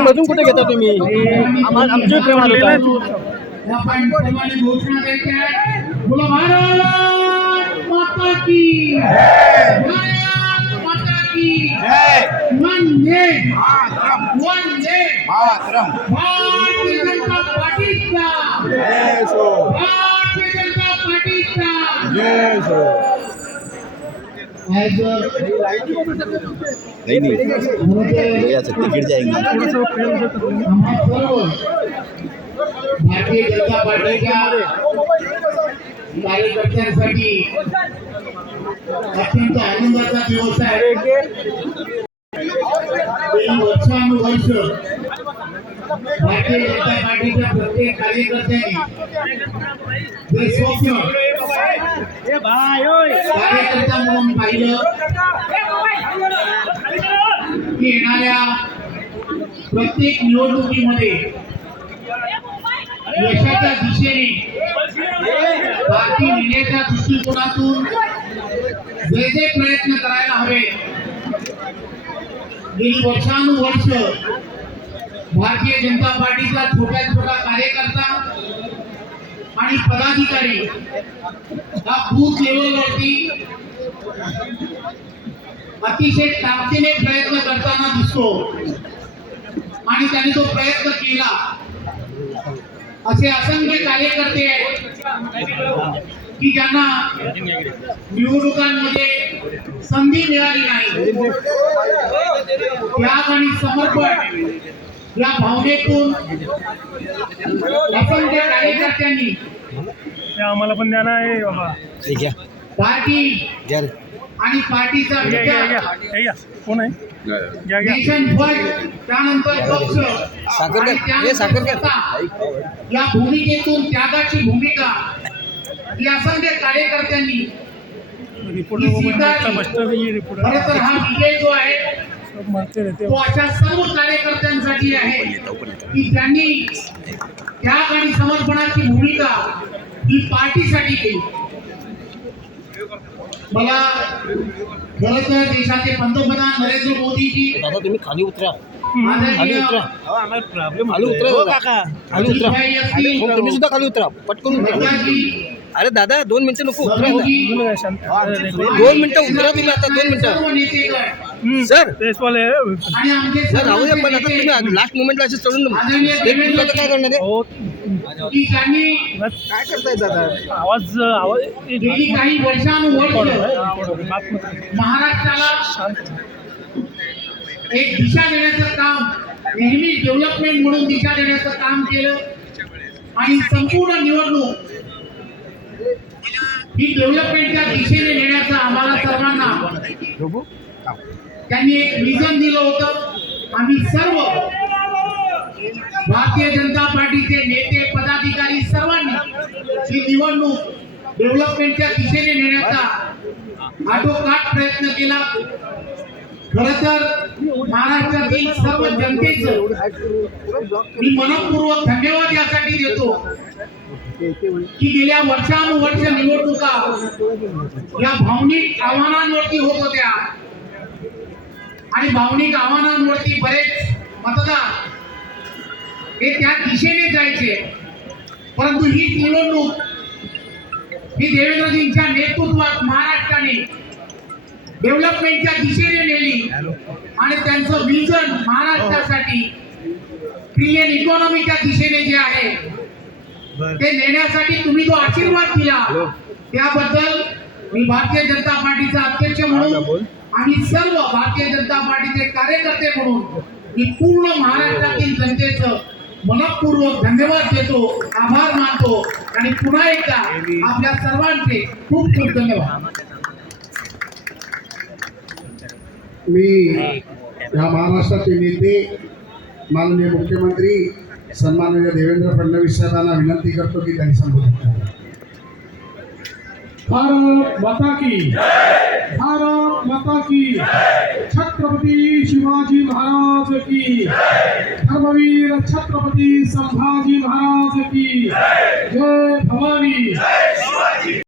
मधून कुठे घेता तुम्ही? आमची प्रेमाने घोषणा द्यायची आहे. बोला भारत माता की भारत माता की वंदे वंदे भारतीय जनता पार्टीचा भारतीय जनता पार्टीचा नहीं या सकते गिर जाएंगे। भारतीय जनता पार्टीच्या कार्यकर्त्यांसाठी अत्यंत आनंदाचा दिवस आहे। वर्षानुवर्ष भारतीय जनता पार्टीच्या प्रत्येक कार्यकर्त्यांनी जे स्वप्न कार्यकर्ता म्हणून पाहिलं की येणाऱ्या प्रत्येक निवडणुकीमध्ये यशाच्या दिशेने पार्टी नेण्याच्या दृष्टिकोनातून जे जे प्रयत्न करायला हवे गेली वर्षानुवर्ष भारतीय जनता पार्टीचा छोटा कार्यकर्ता आणि पदाधिकारी हा बूथ लेवलवरती अतिशय ताकदीने प्रयत्न करताना दिसतो आणि त्यांनी तो प्रयत्न केला। असे असंख्य कार्यकर्ते आहेत की ज्यांना निवडणुकांमध्ये संधी मिळाली नाही। त्याग आणि समर्पण या भावनेतून असंख्य कार्यकर्त्यांनी आम्हाला पण द्या आहे बाबा पार्टी आणि पार्टीचा कोण आहे नेशन फर्स्ट त्यानंतर पक्ष या भूमिकेतून त्यागाची भूमिका या असंख्य कार्यकर्त्यांनी खरं तर हा विजय जो आहे तो अशा सर्व कार्यकर्त्यांसाठी आहे की त्यांनी त्याग आणि समर्पणाची भूमिका ही पार्टीसाठी केली। मला खरं तर देशाचे पंतप्रधान नरेंद्र मोदीजी दादा तुम्ही खाली उतरा तुम्ही सुद्धा खाली उतरा पटकन उतरा। अरे दादा 2 मिनिटं नको उतरा 2 मिनिटं उतरा तुम्ही आता 2 मिनिटं सर सर राहू द्या पण आता तुम्ही लास्ट मोमेंटला असे चढून काय करणार आहे काय करताय दादा आवाज गेली काही वर्षानुवर्ष महाराष्ट्राला एक दिशा देण्याचं काम नेहमी डेव्हलपमेंट म्हणून दिशा देण्याचं काम केलं आणि संपूर्ण निवडणूक ही डेव्हलपमेंटच्या दिशेने नेण्याचं आम्हाला सर्वांना त्यांनी एक विजन दिलं होतं। आम्ही सर्व भारतीय जनता पार्टीचे नेते पदाधिकारी सर्वांनी ही निवडणूक डेव्हलपमेंटच्या दिशेने नेण्याचा आटोकाट प्रयत्न केला। खरं तर महाराष्ट्रातील सर्व जनतेचं मी मनपूर्वक धन्यवाद यासाठी देतो की गेल्या वर्षानुवर्ष निवडणुका या भावनिक आव्हानांवरती होत होत्या आणि भावनिक आव्हानांवरती बरेच मतदार हे त्या दिशेने जायचे, परंतु ही निवडणूक ही देवेंद्रजींच्या नेतृत्वात महाराष्ट्राने डेव्हलपमेंटच्या दिशेने नेली आणि त्यांचं विजन महाराष्ट्रासाठी क्लीन इकॉनॉमीच्या दिशेने जे आहे ते नेण्यासाठी तुम्ही जो आशीर्वाद दिला त्याबद्दल मी भारतीय जनता पार्टीचा अध्यक्ष म्हणून आम्ही सर्व भारतीय जनता पार्टीचे कार्यकर्ते म्हणून मी पूर्ण महाराष्ट्रातील जनतेचं मनपूर्वक धन्यवाद देतो, आभार मानतो आणि पुन्हा एकदा आपल्या सर्वांचे खूप खूप धन्यवाद। मी या महाराष्ट्राचे नेते माननीय मुख्यमंत्री सन्माननीय देवेंद्र फडणवीस साहेबांना विनंती करतो की त्यांनी संबोधित करावे। भारत माता की भारत माता की छत्रपती शिवाजी महाराज की धर्मवीर छत्रपती संभाजी महाराज की जय भवानी।